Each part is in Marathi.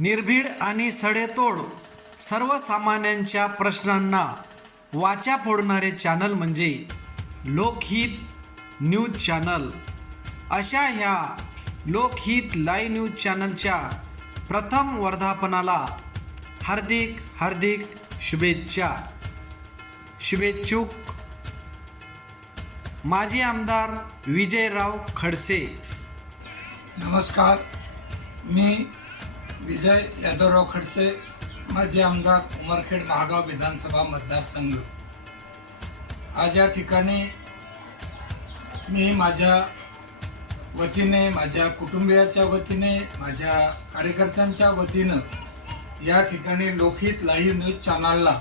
निर्भीड आणि सडेतोड सर्वसामान्यांच्या प्रश्नांना वाचा फोडणारे चॅनल म्हणजे लोकहित न्यूज चॅनल अशा ह्या लोकहित लाईव्ह न्यूज चॅनलच्या प्रथम वर्धापनाला हार्दिक हार्दिक शुभेच्छा. शुभेच्छुक. माजी आमदार विजयराव खडसे. नमस्कार. मी विजय यादवराव खडसे माजी आमदार उमरखेड महागाव विधानसभा मतदारसंघ. आज या ठिकाणी मी माझ्या वतीने माझ्या कुटुंबियाच्या वतीने माझ्या कार्यकर्त्यांच्या वतीनं या ठिकाणी लोकहित लाईव्ह न्यूज चॅनलला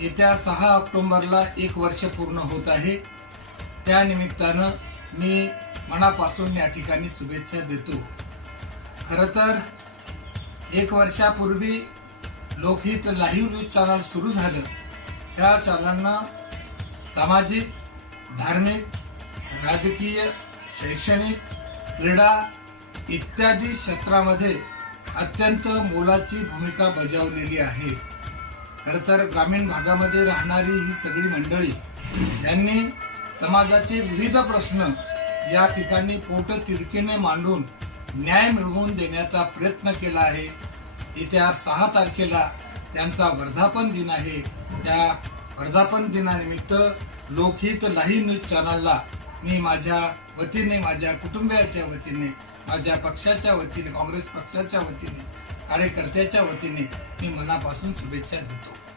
येत्या सहा ऑक्टोंबरला एक वर्ष पूर्ण होत आहे. त्यानिमित्तानं मी मनापासून या ठिकाणी शुभेच्छा देतो. खरं तर एक वर्षापूर्वी लोकहित लाईव्ह न्यूज चॅनल सुरू झालं. त्या चॅनलनं सामाजिक धार्मिक राजकीय शैक्षणिक क्रीडा इत्यादी क्षेत्रामध्ये अत्यंत मोलाची भूमिका बजावलेली आहे. खरं तर ग्रामीण भागामध्ये राहणारी ही सगळी मंडळी यांनी समाजाचे विविध प्रश्न या ठिकाणी पोट तिडकीने मांडून न्याय मिळवून देण्याचा प्रयत्न केला आहे. येत्या सहा तारखेला त्यांचा वर्धापन दिन आहे. त्या वर्धापन दिनानिमित्त लोकहित लाही न्यूज चॅनलला मी माझ्या वतीने माझ्या कुटुंबियाच्या वतीने माझ्या पक्षाच्या वतीने काँग्रेस पक्षाच्या वतीने कार्यकर्त्याच्या वतीने मी मनापासून शुभेच्छा देतो.